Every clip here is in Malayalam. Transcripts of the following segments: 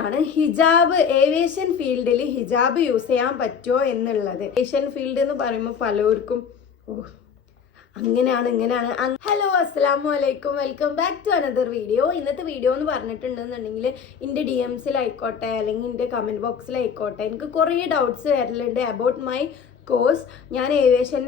ആണ്. ഹിജാബ് ഏവിയേഷൻ ഫീൽഡിൽ ഹിജാബ് യൂസ് ചെയ്യാൻ പറ്റുമോ എന്നുള്ളത്. ഏവിയേഷൻ ഫീൽഡ് എന്ന് പറയുമ്പോൾ പലർക്കും ഓ അങ്ങനെയാണ് ഇങ്ങനെയാണ്. ഹലോ അസ്സാം വലൈക്കും welcome back to another video. ഇന്നത്തെ വീഡിയോ എന്ന് പറഞ്ഞിട്ടുണ്ടെന്നുണ്ടെങ്കിൽ എന്റെ ഡി എംസിലായിക്കോട്ടെ അല്ലെങ്കിൽ എന്റെ കമന്റ് ബോക്സിലായിക്കോട്ടെ എനിക്ക് കുറേ ഡൗട്ട്സ് വരലുണ്ട് അബൌട്ട് മൈ കോഴ്സ് ഞാൻ ഏവിയേഷൻ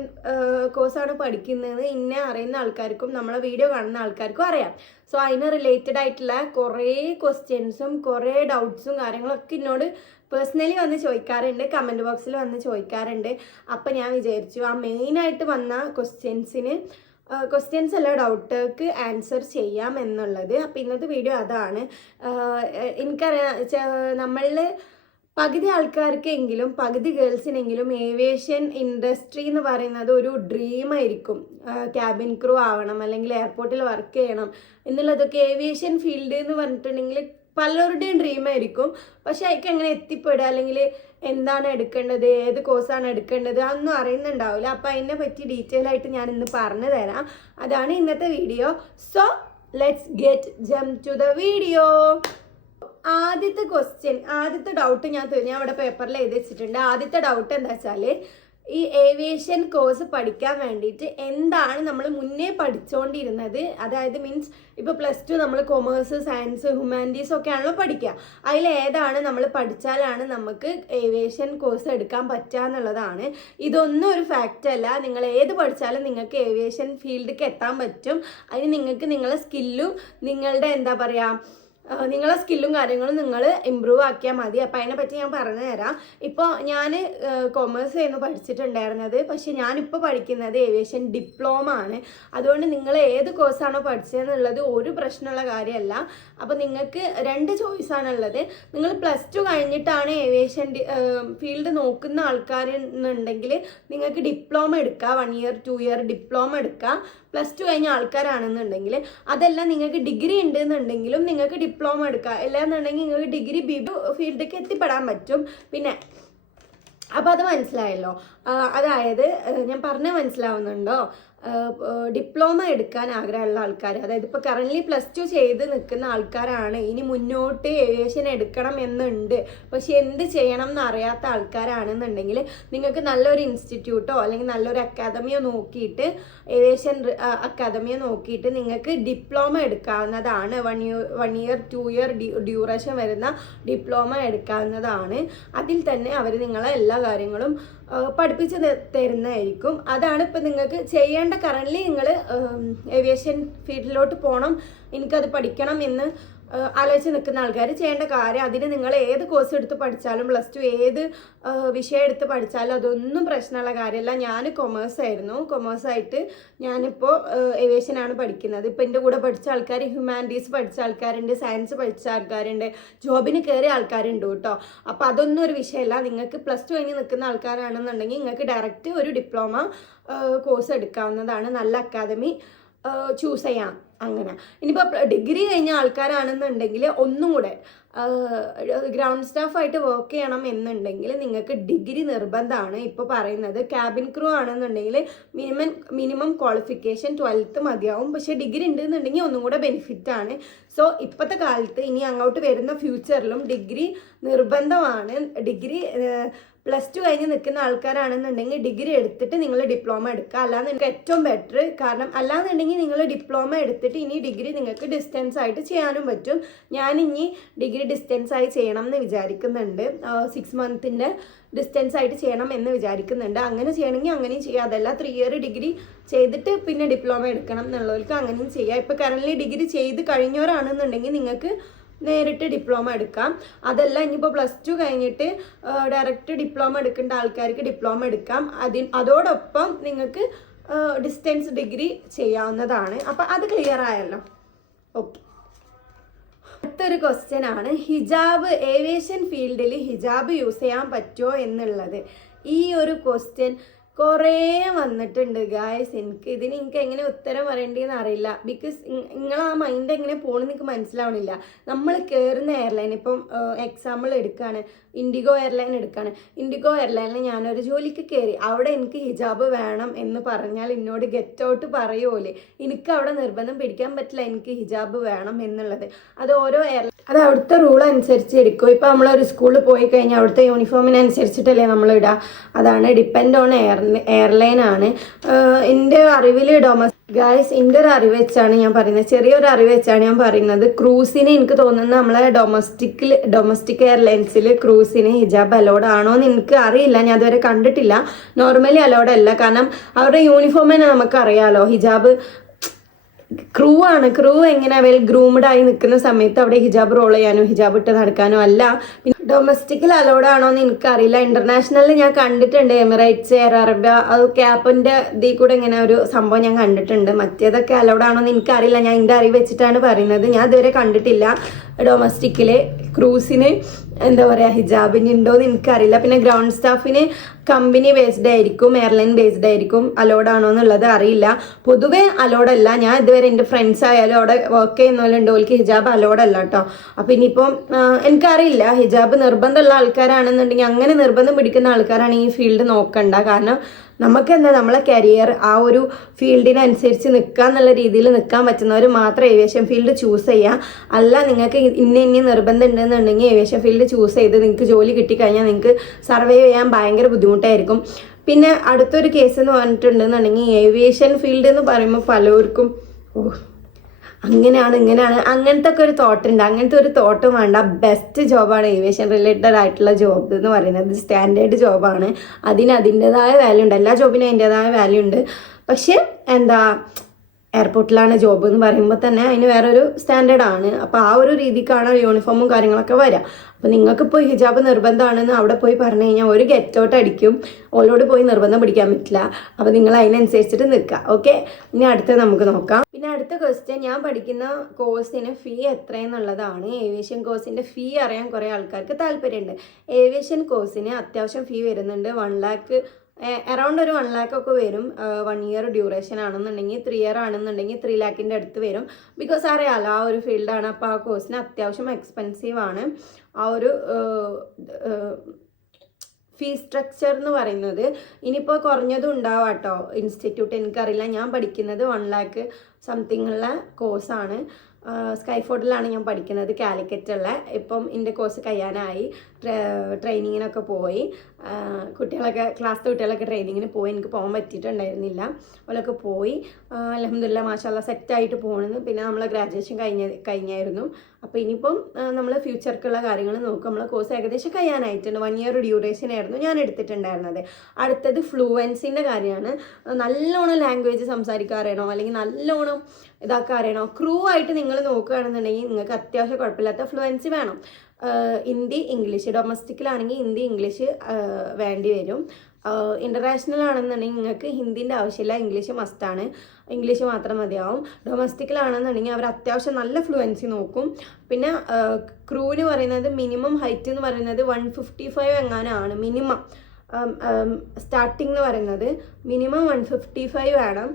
കോഴ്സാണ് പഠിക്കുന്നത്. ഇന്നെ അറിയുന്ന ആൾക്കാർക്കും നമ്മളെ വീഡിയോ കാണുന്ന ആൾക്കാർക്കും അറിയാം. സോ അതിന് റിലേറ്റഡ് ആയിട്ടുള്ള കുറേ ക്വസ്റ്റ്യൻസും കുറേ ഡൗട്ട്സും കാര്യങ്ങളൊക്കെ എന്നോട് പേഴ്സണലി വന്ന് ചോദിക്കാറുണ്ട്. കമന്റ് ബോക്സിൽ വന്ന് ചോദിക്കാറുണ്ട്. അപ്പം ഞാൻ വിചാരിച്ചു ആ മെയിനായിട്ട് വന്ന ക്വസ്റ്റ്യൻസിന് ക്വസ്റ്റ്യൻസ് അല്ല ഡൗട്ടുകൾക്ക് ആൻസർ ചെയ്യാം എന്നുള്ളത്. അപ്പം ഇന്നത്തെ വീഡിയോ അതാണ്. എനിക്കറിയാം നമ്മളിൽ പകുതി ആൾക്കാർക്കെങ്കിലും പകുതി ഗേൾസിനെങ്കിലും ഏവിയേഷൻ ഇൻഡസ്ട്രി എന്ന് പറയുന്നത് ഒരു ഡ്രീം ആയിരിക്കും. ക്യാബിൻ ക്രൂ ആവണം അല്ലെങ്കിൽ എയർപോർട്ടിൽ വർക്ക് ചെയ്യണം എന്നുള്ളതൊക്കെ ഏവിയേഷൻ ഫീൽഡ് എന്ന് പറഞ്ഞിട്ടുണ്ടെങ്കിൽ പലരുടെയും ഡ്രീം ആയിരിക്കും. പക്ഷെ അതിക്ക് എങ്ങനെ എത്തിപ്പെടുക അല്ലെങ്കിൽ എന്താണ് എടുക്കേണ്ടത് ഏത് കോഴ്സാണ് എടുക്കേണ്ടത് അതൊന്നും അറിയുന്നുണ്ടാവില്ല. അപ്പം അതിനെ പറ്റി ഡീറ്റെയിൽ ആയിട്ട് ഞാൻ ഇന്ന് പറഞ്ഞു തരാം. അതാണ് ഇന്നത്തെ video. So let's get jump to the video. ആദ്യത്തെ ക്വസ്റ്റ്യൻ ആദ്യത്തെ ഡൗട്ട് ഞാൻ ഞാൻ അവിടെ പേപ്പറിൽ എഴുതി വെച്ചിട്ടുണ്ട്. ആദ്യത്തെ ഡൗട്ട് എന്താ വെച്ചാൽ ഈ ഏവിയേഷൻ കോഴ്സ് പഠിക്കാൻ വേണ്ടിയിട്ട് എന്താണ് നമ്മൾ മുന്നേ പഠിച്ചുകൊണ്ടിരുന്നത് അതായത് മീൻസ് ഇപ്പോൾ പ്ലസ് ടു നമ്മൾ കൊമേഴ്സ് സയൻസ് ഹ്യൂമാനിറ്റീസ് ഒക്കെ ആണല്ലോ പഠിക്കുക. അതിൽ ഏതാണ് നമ്മൾ പഠിച്ചാലാണ് നമുക്ക് ഏവിയേഷൻ കോഴ്സ് എടുക്കാൻ പറ്റുക എന്നുള്ളതാണ്. ഇതൊന്നും ഒരു ഫാക്റ്റ് അല്ല. നിങ്ങൾ ഏത് പഠിച്ചാലും നിങ്ങൾക്ക് ഏവിയേഷൻ ഫീൽഡിലേക്ക് എത്താൻ പറ്റും. അതിന് നിങ്ങൾക്ക് നിങ്ങളുടെ സ്കില്ലും നിങ്ങളുടെ എന്താ പറയുക നിങ്ങളെ സ്കില്ലും കാര്യങ്ങളും നിങ്ങൾ ഇമ്പ്രൂവ് ആക്കിയാൽ മതി. അപ്പം അതിനെപ്പറ്റി ഞാൻ പറഞ്ഞു തരാം. ഇപ്പോൾ ഞാൻ കൊമേഴ്സ് ആയിരുന്നു പഠിച്ചിട്ടുണ്ടായിരുന്നത്. പക്ഷേ ഞാനിപ്പോൾ പഠിക്കുന്നത് ഏവിയേഷൻ ഡിപ്ലോമ ആണ്. അതുകൊണ്ട് നിങ്ങൾ ഏത് കോഴ്സാണോ പഠിച്ചതെന്നുള്ളത് ഒരു പ്രശ്നമുള്ള കാര്യമല്ല. അപ്പോൾ നിങ്ങൾക്ക് രണ്ട് ചോയ്സാണുള്ളത് നിങ്ങൾ പ്ലസ് ടു കഴിഞ്ഞിട്ടാണ് ഏവിയേഷൻ ഫീൽഡ് നോക്കുന്ന ആൾക്കാരെന്നുണ്ടെങ്കിൽ നിങ്ങൾക്ക് ഡിപ്ലോമ എടുക്കുക one year two year diploma എടുക്കുക പ്ലസ് ടു കഴിഞ്ഞ ആൾക്കാരാണെന്നുണ്ടെങ്കിൽ അതെല്ലാം നിങ്ങൾക്ക് ഡിഗ്രി ഉണ്ട് എന്നുണ്ടെങ്കിലും നിങ്ങൾക്ക് ഡിപ്ലോമ എടുക്കാം. അല്ലാന്നുണ്ടെങ്കിൽ നിങ്ങൾക്ക് ഡിഗ്രി ബി ഫീൽഡിലേക്ക് എത്തിപ്പെടാൻ പറ്റും. പിന്നെ അപ്പോൾ അത് മനസ്സിലായല്ലോ. അതായത് ഞാൻ പറഞ്ഞ മനസ്സിലാവുന്നുണ്ടോ? ഡിപ്ലോമ എടുക്കാൻ ആഗ്രഹമുള്ള ആൾക്കാർ അതായത് ഇപ്പോൾ കറന്റ്ലി പ്ലസ് ടു ചെയ്ത് നിൽക്കുന്ന ആൾക്കാരാണ്. ഇനി മുന്നോട്ട് ഏവിയേഷൻ എടുക്കണം എന്നുണ്ട് പക്ഷെ എന്ത് ചെയ്യണം എന്ന് അറിയാത്ത ആൾക്കാരാണെന്നുണ്ടെങ്കിൽ നിങ്ങൾക്ക് നല്ലൊരു ഇൻസ്റ്റിറ്റ്യൂട്ടോ അല്ലെങ്കിൽ നല്ലൊരു അക്കാദമിയോ നോക്കിയിട്ട് ഏവിയേഷൻ അക്കാദമിയോ നോക്കിയിട്ട് നിങ്ങൾക്ക് ഡിപ്ലോമ എടുക്കാവുന്നതാണ്. One year one year two year duration വരുന്ന ഡിപ്ലോമ എടുക്കാവുന്നതാണ്. അതിൽ തന്നെ അവർ നിങ്ങളെ എല്ലാ കാര്യങ്ങളും പഠിപ്പിച്ച് തരുന്നതായിരിക്കും. അതാണ് ഇപ്പം നിങ്ങൾക്ക് ചെയ്യേണ്ട കറന്റ്ലി നിങ്ങൾ ഏവിയേഷൻ ഫീൽഡിലോട്ട് പോകണം എനിക്കത് പഠിക്കണം എന്ന് ആലോചിച്ച് നിൽക്കുന്ന ആൾക്കാർ ചെയ്യേണ്ട കാര്യം അതിന് നിങ്ങൾ ഏത് കോഴ്സ് എടുത്ത് പഠിച്ചാലും പ്ലസ് ടു ഏത് വിഷയം എടുത്ത് പഠിച്ചാലും അതൊന്നും പ്രശ്നമുള്ള കാര്യമല്ല. ഞാൻ കൊമേഴ്സ് ആയിരുന്നു. കൊമേഴ്സ് ആയിട്ട് ഞാനിപ്പോൾ ഏവിയേഷനാണ് പഠിക്കുന്നത്. ഇപ്പം എന്റെ കൂടെ പഠിച്ച ആൾക്കാർ ഹ്യൂമാനിറ്റീസ് പഠിച്ച ആൾക്കാരുണ്ട് സയൻസ് പഠിച്ച ആൾക്കാരുണ്ട് ജോബിന് കയറിയ ആൾക്കാരുണ്ട് കേട്ടോ. അപ്പോൾ അതൊന്നും ഒരു വിഷയമല്ല. നിങ്ങൾക്ക് പ്ലസ് ടു കഴിഞ്ഞ് നിൽക്കുന്ന ആൾക്കാരാണെന്നുണ്ടെങ്കിൽ നിങ്ങൾക്ക് ഡയറക്റ്റ് ഒരു ഡിപ്ലോമ കോഴ്സ് എടുക്കാവുന്നതാണ്. നല്ല അക്കാദമി ചൂസ് ചെയ്യാം. അങ്ങനെ. ഇനിയിപ്പോൾ ഡിഗ്രി കഴിഞ്ഞ ആൾക്കാരാണെന്നുണ്ടെങ്കിൽ ഒന്നും കൂടെ ഗ്രൗണ്ട് സ്റ്റാഫായിട്ട് വർക്ക് ചെയ്യണം എന്നുണ്ടെങ്കിൽ നിങ്ങൾക്ക് ഡിഗ്രി നിർബന്ധമാണ്. ഇപ്പോൾ പറയുന്നത് ക്യാബിൻ ക്രൂ ആണെന്നുണ്ടെങ്കിൽ മിനിമം മിനിമം ക്വാളിഫിക്കേഷൻ ട്വൽത്ത് മതിയാവും. പക്ഷേ ഡിഗ്രി ഉണ്ട് എന്നുണ്ടെങ്കിൽ ഒന്നും കൂടെ ബെനിഫിറ്റ് ആണ്. സോ ഇപ്പോഴത്തെ കാലത്ത് ഇനി അങ്ങോട്ട് വരുന്ന ഫ്യൂച്ചറിലും ഡിഗ്രി നിർബന്ധമാണ്. ഡിഗ്രി പ്ലസ് ടു കഴിഞ്ഞ് നിൽക്കുന്ന ആൾക്കാരാണെന്നുണ്ടെങ്കിൽ ഡിഗ്രി എടുത്തിട്ട് നിങ്ങൾ ഡിപ്ലോമ എടുക്കുക. അല്ലാന്നുണ്ടെങ്കിൽ ഏറ്റവും ബെറ്റർ കാരണം അല്ലാന്നുണ്ടെങ്കിൽ നിങ്ങൾ ഡിപ്ലോമ എടുത്തിട്ട് ഇനി ഡിഗ്രി നിങ്ങൾക്ക് ഡിസ്റ്റൻസ് ആയിട്ട് ചെയ്യാനും പറ്റും. ഞാൻ ഇനി ഡിഗ്രി ഡിസ്റ്റൻസ് ആയി ചെയ്യണം എന്ന് വിചാരിക്കുന്നുണ്ട്. സിക്സ് മന്തിന്റെ ഡിസ്റ്റൻസ് ആയിട്ട് ചെയ്യണം എന്ന് വിചാരിക്കുന്നുണ്ട്. അങ്ങനെ ചെയ്യണമെങ്കിൽ അങ്ങനെയും ചെയ്യാം. അതല്ല ത്രീ ഇയർ ഡിഗ്രി ചെയ്തിട്ട് പിന്നെ ഡിപ്ലോമ എടുക്കണം എന്നുള്ളവർക്ക് അങ്ങനെയും ചെയ്യാം. ഇപ്പോൾ കറന്റ് ഡിഗ്രി ചെയ്ത് കഴിഞ്ഞവരാണെന്നുണ്ടെങ്കിൽ നിങ്ങൾക്ക് നേരിട്ട് ഡിപ്ലോമ എടുക്കാം. അതല്ല ഇനിയിപ്പോൾ പ്ലസ് ടു കഴിഞ്ഞിട്ട് ഡയറക്റ്റ് ഡിപ്ലോമ എടുക്കേണ്ട ആൾക്കാർക്ക് ഡിപ്ലോമ എടുക്കാം. അതി അതോടൊപ്പം നിങ്ങൾക്ക് ഡിസ്റ്റൻസ് ഡിഗ്രി ചെയ്യാവുന്നതാണ്. അപ്പം അത് ക്ലിയർ ആയല്ലോ. ഓക്കെ അടുത്തൊരു ക്വസ്റ്റ്യൻ ആണ്. ഹിജാബ് ഏവിയേഷൻ ഫീൽഡിൽ ഹിജാബ് യൂസ് ചെയ്യാൻ പറ്റുമോ എന്നുള്ളത്. ഈ ഒരു ക്വസ്റ്റ്യൻ കുറേ വന്നിട്ടുണ്ട് ഗായ്സ് എനിക്ക് ഇതിന് എനിക്ക് എങ്ങനെ ഉത്തരം പറയേണ്ടതെന്ന് അറിയില്ല. ബിക്കോസ് നിങ്ങൾ ആ മൈൻഡ് എങ്ങനെ പോകണമെന്ന് എനിക്ക് മനസ്സിലാവണില്ല. നമ്മൾ കയറുന്ന എയർലൈൻ ഇപ്പം എക്സാമ്പിൾ എടുക്കുകയാണ് ഇൻഡിഗോ എയർലൈൻ എടുക്കുകയാണ് ഇൻഡിഗോ എയർലൈനിൽ ഞാനൊരു ജോലിക്ക് കയറി അവിടെ എനിക്ക് ഹിജാബ് വേണം എന്ന് പറഞ്ഞാൽ എന്നോട് ഗെറ്റ് ഔട്ട് പറയുമല്ലേ എനിക്ക് അവിടെ നിർബന്ധം പിടിക്കാൻ പറ്റില്ല എനിക്ക് ഹിജാബ് വേണം എന്നുള്ളത്. അത് ഓരോ എയർ അത് അവിടുത്തെ റൂൾ അനുസരിച്ച് എടുക്കും. ഇപ്പം നമ്മളൊരു സ്കൂളിൽ പോയി കഴിഞ്ഞാൽ അവിടുത്തെ യൂണിഫോമിനനുസരിച്ചിട്ടല്ലേ നമ്മൾ ഇടുക അതാണ് ഡിപ്പെൻഡ് ഓൺ എയർ എയർലൈൻ ആണ്. എന്റെ അറിവിൽ ഡൊമസ് ഗായ്സ് എന്റെ ഒരു അറിവ് വെച്ചാണ് ഞാൻ പറയുന്നത്. ചെറിയൊരു അറിവ് വെച്ചാണ് ഞാൻ പറയുന്നത്. ക്രൂസിന് എനിക്ക് തോന്നുന്നത് നമ്മളെ ഡൊമസ്റ്റിക്കിൽ ഡൊമസ്റ്റിക് എയർലൈൻസിൽ ക്രൂസിന് ഹിജാബ് അലോഡ് ആണോ എന്ന് എനിക്ക് അറിയില്ല. ഞാൻ അതുവരെ കണ്ടിട്ടില്ല. നോർമലി അലോഡ് അല്ല. കാരണം അവരുടെ യൂണിഫോം തന്നെ നമുക്കറിയാലോ. ഹിജാബ് ക്രൂ ആണ്. ക്രൂ എങ്ങനെ വെൽ ഗ്രൂംഡ് ആയി നിൽക്കുന്ന സമയത്ത് അവിടെ ഹിജാബ് റോൾ ചെയ്യാനോ ഹിജാബ് ഇട്ട് നടക്കാനോ അല്ല. ഡൊമസ്റ്റിക്കിൽ അലൗഡ് ആണോ എന്ന് എനിക്കറിയില്ല. ഇന്റർനാഷണലിൽ ഞാൻ കണ്ടിട്ടുണ്ട്. എമിറേറ്റ്സ് എയർ അറബിയ അത് ക്യാപ്പിന്റെ ഇതിൽ കൂടെ ഇങ്ങനെ ഒരു സംഭവം ഞാൻ കണ്ടിട്ടുണ്ട്. മറ്റേതൊക്കെ അലൗഡ് ആണോ എന്ന് എനിക്കറിയില്ല. ഞാൻ എന്റെ അറിവ് വെച്ചിട്ടാണ് പറയുന്നത്. ഞാൻ ഇതുവരെ കണ്ടിട്ടില്ല. ഡൊമസ്റ്റിക്കിൽ ക്രൂസിന് എന്താ പറയുക ഹിജാബിന് ഉണ്ടോ എന്ന് എനിക്കറിയില്ല. പിന്നെ ഗ്രൗണ്ട് സ്റ്റാഫിന് കമ്പനി ബേസ്ഡ് ആയിരിക്കും എയർലൈൻ ബേസ്ഡ് ആയിരിക്കും അലോഡ് ആണോ എന്നുള്ളത് അറിയില്ല. പൊതുവേ അലോഡ് അല്ല. ഞാൻ ഇതുവരെ എന്റെ ഫ്രണ്ട്സ് ആയാലും അവിടെ വർക്ക് ചെയ്യുന്നവരുണ്ട് ഓൾക്ക് ഹിജാബ് അലോഡ് അല്ല കേട്ടോ അപ്പം ഇനിയിപ്പം എനിക്കറിയില്ല. ഹിജാബ് നിർബന്ധമുള്ള ആൾക്കാരാണെന്നുണ്ടെങ്കിൽ അങ്ങനെ നിർബന്ധം പിടിക്കുന്ന ആൾക്കാരാണ് ഈ ഫീൽഡ് നോക്കണ്ട. കാരണം നമുക്ക് എന്താ നമ്മളെ കരിയർ ആ ഒരു ഫീൽഡിനനുസരിച്ച് നിൽക്കുക എന്നുള്ള രീതിയിൽ നിൽക്കാൻ പറ്റുന്നവർ മാത്രം ഏവിയേഷൻ ഫീൽഡ് ചൂസ് ചെയ്യുക അല്ല നിങ്ങൾക്ക് ഇന്ന ഇനി നിർബന്ധം ഉണ്ടെന്നുണ്ടെങ്കിൽ ഏവിയേഷൻ ഫീൽഡ് ചൂസ് ചെയ്ത് നിങ്ങൾക്ക് ജോലി കിട്ടിക്കഴിഞ്ഞാൽ നിങ്ങൾക്ക് സർവൈവ് ചെയ്യാൻ ഭയങ്കര ബുദ്ധിമുട്ടായിരിക്കും. പിന്നെ അടുത്തൊരു കേസ് എന്ന് പറഞ്ഞിട്ടുണ്ടെന്നുണ്ടെങ്കിൽ ഏവിയേഷൻ ഫീൽഡ് എന്ന് പറയുമ്പോൾ പലർക്കും ഓ അങ്ങനെയാണ് ഇങ്ങനെയാണ്. അങ്ങനത്തെ ഒക്കെ ഒരു തോട്ട് ഉണ്ട് അങ്ങനത്തെ ഒരു തോട്ടും വേണ്ട. ബെസ്റ്റ് ജോബാണ് ഏവിയേഷൻ റിലേറ്റഡ് ആയിട്ടുള്ള ജോബ് എന്ന് പറയുന്നത്. സ്റ്റാൻഡേർഡ് ജോബാണ് അതിന് അതിന്റെതായ വാല്യൂ ഉണ്ട്. എല്ലാ ജോബിനും അതിന്റെതായ വാല്യൂ ഉണ്ട്. പക്ഷേ എന്താ എയർപോർട്ടിലാണ് ജോബ് എന്ന് പറയുമ്പോൾ തന്നെ അതിന് വേറൊരു സ്റ്റാൻഡേർഡ് ആണ്. അപ്പോൾ ആ ഒരു രീതിക്കാണ് യൂണിഫോമും കാര്യങ്ങളൊക്കെ വരിക അപ്പോൾ നിങ്ങൾക്കിപ്പോൾ ഹിജാബ് നിർബന്ധമാണെന്ന് അവിടെ പോയി പറഞ്ഞു കഴിഞ്ഞാൽ ഒരു ഗെറ്റ് ഔട്ട് അടിക്കും. ഓളോട് പോയി നിർബന്ധം പിടിക്കാൻ പറ്റില്ല. അപ്പോൾ നിങ്ങൾ അതിനനുസരിച്ചിട്ട് നിൽക്കുക ഓക്കെ ഇനി അടുത്തത് നമുക്ക് നോക്കാം. പിന്നെ അടുത്ത ക്വസ്റ്റ്യൻ ഞാൻ പഠിക്കുന്ന കോഴ്സിന് ഫീ എത്രയെന്നുള്ളതാണ്. ഏവിയേഷൻ കോഴ്സിന്റെ ഫീ അറിയാൻ കുറേ ആൾക്കാർക്ക് താല്പര്യമുണ്ട്. ഏവിയേഷൻ കോഴ്സിന് അത്യാവശ്യം ഫീ വരുന്നുണ്ട്. വൺ ലാക്ക് അറൗണ്ട് ഒരു വൺ ലാക്ക് ഒക്കെ വരും. വൺ ഇയർ ഡ്യൂറേഷൻ ആണെന്നുണ്ടെങ്കിൽ ത്രീ ഇയർ ആണെന്നുണ്ടെങ്കിൽ ത്രീ ലാക്കിന്റെ അടുത്ത് വരും. ബിക്കോസ് അറിയാമല്ലോ ആ ഒരു ഫീൽഡാണ് അപ്പോൾ ആ കോഴ്സിന് അത്യാവശ്യം എക്സ്പെൻസീവ് ആണ്. ആ ഒരു ഫീ സ്ട്രക്ചർ എന്ന് പറയുന്നത് ഇനിയിപ്പോൾ കുറഞ്ഞതും ഉണ്ടാവാം കേട്ടോ ഇൻസ്റ്റിറ്റ്യൂട്ട് എനിക്കറിയില്ല. ഞാൻ പഠിക്കുന്നത് വൺ ലാക്ക് സംതിങ് ഉള്ള കോഴ്സാണ് സ്കൈഫോർഡിലാണ് ഞാൻ പഠിക്കുന്നത് കാലിക്കറ്റുള്ള. ഇപ്പം എന്റെ കോഴ്സ് കഴിയാനായി ട്രെയിനിങ്ങിനൊക്കെ പോയി. കുട്ടികളൊക്കെ ക്ലാസ്സിലെ കുട്ടികളൊക്കെ ട്രെയിനിങ്ങിന് പോയി. എനിക്ക് പോകാൻ പറ്റിയിട്ടുണ്ടായിരുന്നില്ല. അവരൊക്കെ പോയി. അലഹമില്ല മാഷാല്ല സെറ്റായിട്ട് പോകണമെന്ന് പിന്നെ നമ്മളെ ഗ്രാജുവേഷൻ കഴിഞ്ഞ കഴിഞ്ഞായിരുന്നു. അപ്പോൾ ഇനിയിപ്പം നമ്മൾ ഫ്യൂച്ചർക്കുള്ള കാര്യങ്ങൾ നോക്കും. നമ്മളെ കോഴ്സ് ഏകദേശം കഴിയാനായിട്ടുണ്ട്. വൺ ഇയർ ഡ്യൂറേഷൻ ആയിരുന്നു ഞാൻ എടുത്തിട്ടുണ്ടായിരുന്നത്. അടുത്തത് ഫ്ലുവൻസിന്റെ കാര്യമാണ്. നല്ലോണം ലാംഗ്വേജ് സംസാരിക്കാൻ അറിയണോ അല്ലെങ്കിൽ നല്ലോണം ഇതാക്കാൻ അറിയണോ. ക്രൂ ആയിട്ട് നിങ്ങൾ നോക്കുകയാണെന്നുണ്ടെങ്കിൽ നിങ്ങൾക്ക് അത്യാവശ്യം കുഴപ്പമില്ലാത്ത ഫ്ലുവൻസി വേണം. ഹിന്ദി ഇംഗ്ലീഷ് ഡൊമസ്റ്റിക്കിലാണെങ്കിൽ ഹിന്ദി ഇംഗ്ലീഷ് വേണ്ടി വരും. ഇന്റർനാഷണൽ ആണെന്നുണ്ടെങ്കിൽ നിങ്ങൾക്ക് ഹിന്ദിന്റെ ആവശ്യമില്ല ഇംഗ്ലീഷ് മസ്റ്റാണ് ഇംഗ്ലീഷ് മാത്രം മതിയാവും. ഡൊമസ്റ്റിക്കിലാണെന്നുണ്ടെങ്കിൽ അവർ അത്യാവശ്യം നല്ല ഫ്ലുവൻസി നോക്കും. പിന്നെ ക്രൂവിന് പറയുന്നത് മിനിമം ഹൈറ്റ് എന്ന് പറയുന്നത് വൺ ഫിഫ്റ്റി ഫൈവ് എങ്ങാനാണ് മിനിമം സ്റ്റാർട്ടിംഗ് എന്ന് പറയുന്നത് മിനിമം വൺ ഫിഫ്റ്റി ഫൈവ് വേണം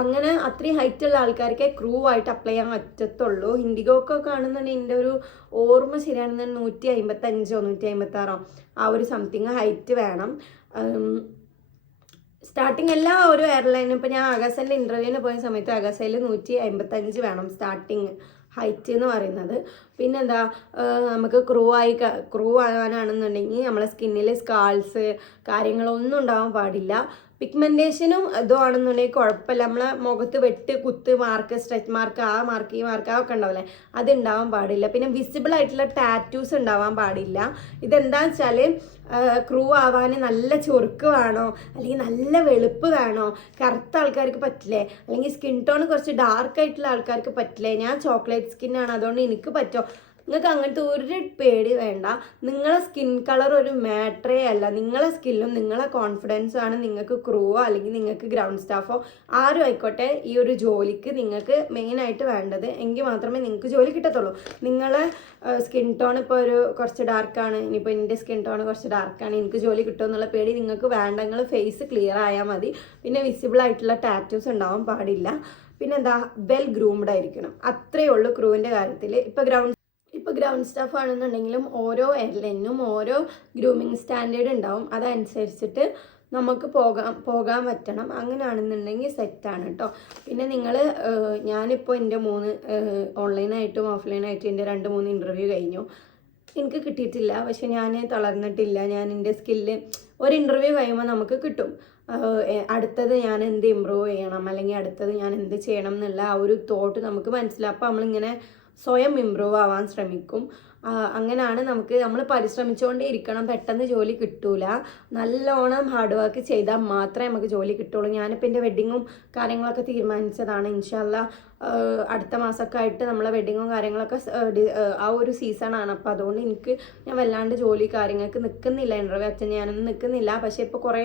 അങ്ങനെ അത്രയും ഹൈറ്റ് ഉള്ള ആൾക്കാർക്ക് ക്രൂ ആയിട്ട് അപ്ലൈ ചെയ്യാൻ പറ്റത്തുള്ളൂ. ഹിന്ദിഗോക്കെ ആണെന്നുണ്ടെങ്കിൽ എന്റെ ഒരു ഓർമ്മ ശരിയാണെന്നുണ്ടെങ്കിൽ നൂറ്റി അമ്പത്തഞ്ചോ നൂറ്റി അമ്പത്താറോ ആ ഒരു സംതിങ് ഹൈറ്റ് വേണം. സ്റ്റാർട്ടിങ് എല്ലാ ഒരു എയർലൈനും ഇപ്പം ഞാൻ അഗസന്റെ ഇന്റർവ്യൂവിന് പോയ സമയത്ത് അഗസയിൽ നൂറ്റി അമ്പത്തഞ്ച് വേണം സ്റ്റാർട്ടിങ് ഹൈറ്റ് എന്ന് പറയുന്നത്. പിന്നെന്താ നമുക്ക് ക്രൂ ആയി ക്രൂ ആവാനാണെന്നുണ്ടെങ്കിൽ നമ്മളെ സ്കിന്നിൽ സ്കാൾസ് കാര്യങ്ങളൊന്നും ഉണ്ടാവാൻ പാടില്ല. പിഗ്മെന്റേഷനും ഇതും ആണെന്നുണ്ടെങ്കിൽ കുഴപ്പമില്ല. നമ്മളെ മുഖത്ത് വെട്ട് കുത്ത് മാർക്ക് സ്ട്രെച്ച് മാർക്ക് ആ മാർക്ക് ഈ മാർക്ക് ആ ഒക്കെ ഉണ്ടാവില്ലേ? അത് ഉണ്ടാവാൻ പാടില്ല. പിന്നെ വിസിബിൾ ആയിട്ടുള്ള ടാറ്റൂസ് ഉണ്ടാവാൻ പാടില്ല. ഇതെന്താന്ന് വെച്ചാൽ ക്രൂ ആവാൻ നല്ല ചൊറുക്ക് വേണോ? അല്ലെങ്കിൽ നല്ല വെളുപ്പ് വേണോ? കറുത്ത ആൾക്കാർക്ക് പറ്റില്ലേ? അല്ലെങ്കിൽ സ്കിൻ ടോൺ കുറച്ച് ഡാർക്ക് ആയിട്ടുള്ള ആൾക്കാർക്ക് പറ്റില്ലേ? ഞാൻ ചോക്ലേറ്റ് സ്കിന്നാണ് അതുകൊണ്ട് എനിക്ക് പറ്റോ? നിങ്ങൾക്ക് അങ്ങനത്തെ ഒരു പേടി വേണ്ട. നിങ്ങളെ സ്കിൻ കളർ ഒരു മാറ്ററേ അല്ല. നിങ്ങളെ സ്കില്ലും നിങ്ങളെ കോൺഫിഡൻസും ആണ് നിങ്ങൾക്ക് ക്രൂവോ അല്ലെങ്കിൽ നിങ്ങൾക്ക് ഗ്രൗണ്ട് സ്റ്റാഫോ ആരും ആയിക്കോട്ടെ ഈ ഒരു ജോലിക്ക് നിങ്ങൾക്ക് മെയിനായിട്ട് വേണ്ടത് എങ്കിൽ മാത്രമേ നിങ്ങൾക്ക് ജോലി കിട്ടത്തുള്ളൂ. നിങ്ങളെ സ്കിൻ ടോൺ ഇപ്പോൾ ഒരു കുറച്ച് ഡാർക്കാണ് ഇനിയിപ്പോൾ എന്റെ സ്കിൻ ടോൺ കുറച്ച് ഡാർക്കാണ് എനിക്ക് ജോലി കിട്ടുമോ എന്നുള്ള പേടി നിങ്ങൾക്ക് വേണ്ട. നിങ്ങൾ ഫേസ് ക്ലിയർ ആയാൽ മതി. പിന്നെ വിസിബിൾ ആയിട്ടുള്ള ടാറ്റൂസ് ഉണ്ടാവാൻ പാടില്ല. പിന്നെന്താ? വെൽ ഗ്രൂംഡ് ആയിരിക്കണം. അത്രയേ ഉള്ളൂ ക്രൂവിന്റെ കാര്യത്തിൽ ഇപ്പോൾ ഗ്രൗണ്ട് ഇപ്പോൾ ഗ്രൗണ്ട് സ്റ്റാഫ് ആണെന്നുണ്ടെങ്കിലും ഓരോ എയർലൈനിനും ഓരോ ഗ്രൂമിങ് സ്റ്റാൻഡേർഡ് ഉണ്ടാവും. അതനുസരിച്ചിട്ട് നമുക്ക് പോകാൻ പോകാൻ പറ്റണം. അങ്ങനെയാണെന്നുണ്ടെങ്കിൽ സെറ്റാണ് കേട്ടോ പിന്നെ നിങ്ങൾ ഞാനിപ്പോൾ എന്റെ മൂന്ന് ഓൺലൈനായിട്ടും ഓഫ്ലൈനായിട്ടും എന്റെ രണ്ട് മൂന്ന് ഇന്റർവ്യൂ കഴിഞ്ഞു. എനിക്ക് കിട്ടിയിട്ടില്ല. പക്ഷെ ഞാൻ തളർന്നിട്ടില്ല. ഞാൻ എന്റെ സ്കില്ല് ഒരു ഇന്റർവ്യൂ കഴിയുമ്പോൾ നമുക്ക് കിട്ടും. അടുത്തത് ഞാൻ എന്ത് ഇമ്പ്രൂവ് ചെയ്യണം? അല്ലെങ്കിൽ അടുത്തത് ഞാൻ എന്ത് ചെയ്യണം എന്നുള്ള ആ ഒരു തോട്ട് നമുക്ക് മനസ്സിലാവും. അപ്പോൾ നമ്മളിങ്ങനെ സ്വയം ഇമ്പ്രൂവ് ആവാൻ ശ്രമിക്കും. അങ്ങനെയാണ് നമുക്ക് നമ്മൾ പരിശ്രമിച്ചുകൊണ്ടേ ഇരിക്കണം. പെട്ടെന്ന് ജോലി കിട്ടൂല. നല്ലോണം ഹാർഡ് വർക്ക് ചെയ്താൽ മാത്രമേ നമുക്ക് ജോലി കിട്ടുള്ളൂ. ഞാനിപ്പോൾ എന്റെ വെഡിങ്ങും കാര്യങ്ങളൊക്കെ തീരുമാനിച്ചതാണ്. ഇൻഷാല്ല അടുത്ത മാസമൊക്കെ ആയിട്ട് നമ്മളെ വെഡിങ്ങും കാര്യങ്ങളൊക്കെ ആ ഒരു സീസണാണ് അപ്പോൾ അതുകൊണ്ട് എനിക്ക് ഞാൻ വല്ലാണ്ട് ജോലി കാര്യങ്ങൾക്ക് നിൽക്കുന്നില്ല ഇന്റർവ്യൂ അച്ഛൻ ഞാനൊന്നും നിൽക്കുന്നില്ല പക്ഷേ ഇപ്പോൾ കുറേ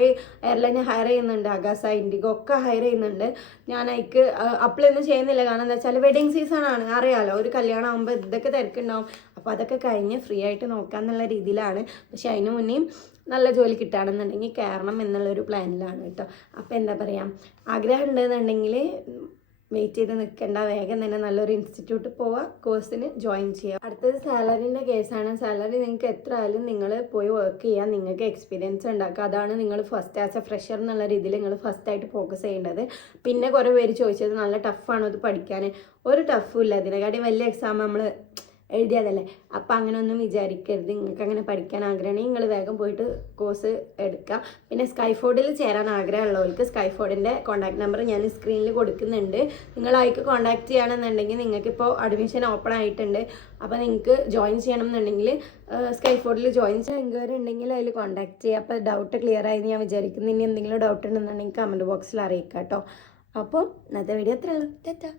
എയർലൈൻ ഹയർ ചെയ്യുന്നുണ്ട്. അഗാസ ഇൻഡിഗോ ഒക്കെ ഹയർ ചെയ്യുന്നുണ്ട്. ഞാൻ അതിക്ക് അപ്ലൈ ഒന്നും ചെയ്യുന്നില്ല. കാരണം എന്താ വെച്ചാൽ വെഡിങ് സീസണാണ് അറിയാലോ ഒരു കല്യാണം ആകുമ്പോൾ ഇതൊക്കെ തിരക്കുണ്ടാവും. അപ്പോൾ അതൊക്കെ കഴിഞ്ഞ് ഫ്രീ ആയിട്ട് നോക്കാമെന്നുള്ള രീതിയിലാണ്. പക്ഷേ അതിന് മുന്നേയും നല്ല ജോലി കിട്ടുകയാണെന്നുണ്ടെങ്കിൽ കയറണം എന്നുള്ളൊരു പ്ലാനിലാണ് കേട്ടോ. അപ്പോൾ എന്താ പറയുക ആഗ്രഹം ഉണ്ടെന്നുണ്ടെങ്കിൽ വെയിറ്റ് ചെയ്ത് നിൽക്കേണ്ട. വേഗം തന്നെ നല്ലൊരു ഇൻസ്റ്റിറ്റ്യൂട്ടിൽ പോവുക കോഴ്സിന് ജോയിൻ ചെയ്യുക അടുത്തത് സാലറിന്റെ കേസാണ് സാലറി നിങ്ങൾക്ക് എത്ര ആയാലും നിങ്ങൾ പോയി വർക്ക് ചെയ്യുക നിങ്ങൾക്ക് എക്സ്പീരിയൻസ് ഉണ്ടാക്കുക അതാണ് നിങ്ങൾ ഫസ്റ്റ് ആസ് എ ഫ്രഷർ എന്നുള്ള രീതിയിൽ നിങ്ങൾ ഫസ്റ്റ് ആയിട്ട് ഫോക്കസ് ചെയ്യേണ്ടത്. പിന്നെ കുറേ പേര് ചോദിച്ചത് നല്ല ടഫാണോ ഇത് പഠിക്കാൻ? ഒരു ടഫും ഇല്ല. ഇതിനെക്കാട്ടി വലിയ എക്സാം നമ്മൾ എഴുതിയതല്ലേ? അപ്പം അങ്ങനെ ഒന്നും വിചാരിക്കരുത്. നിങ്ങൾക്ക് അങ്ങനെ പഠിക്കാൻ ആഗ്രഹമാണെങ്കിൽ നിങ്ങൾ വേഗം പോയിട്ട് കോഴ്സ് എടുക്കുക. പിന്നെ സ്കൈഫോർഡിൽ ചേരാൻ ആഗ്രഹമുള്ളവർക്ക് സ്കൈഫോർഡിന്റെ കോൺടാക്ട് നമ്പർ ഞാൻ സ്ക്രീനിൽ കൊടുക്കുന്നുണ്ട്. നിങ്ങൾ അതിക്ക് കോൺടാക്ട് ചെയ്യണമെന്നുണ്ടെങ്കിൽ നിങ്ങൾക്കിപ്പോൾ അഡ്മിഷൻ ഓപ്പൺ ആയിട്ടുണ്ട്. അപ്പോൾ നിങ്ങൾക്ക് ജോയിൻ ചെയ്യണം എന്നുണ്ടെങ്കിൽ സ്കൈഫോർഡിൽ ജോയിൻ ചെയ്യാൻ ഉണ്ടെങ്കിൽ അതിൽ കോൺടാക്ട് ചെയ്യുക. അപ്പോൾ ഡൗട്ട് ക്ലിയർ ആയി ഞാൻ വിചാരിക്കുന്നു. ഇനി എന്തെങ്കിലും ഡൗട്ട് ഉണ്ടെന്നുണ്ടെങ്കിൽ കമന്റ് ബോക്സിൽ അറിയിക്കാം കേട്ടോ. അപ്പോൾ ഇന്നത്തെ വീഡിയോ അത്രേ ഉള്ളൂ. ടാറ്റാ.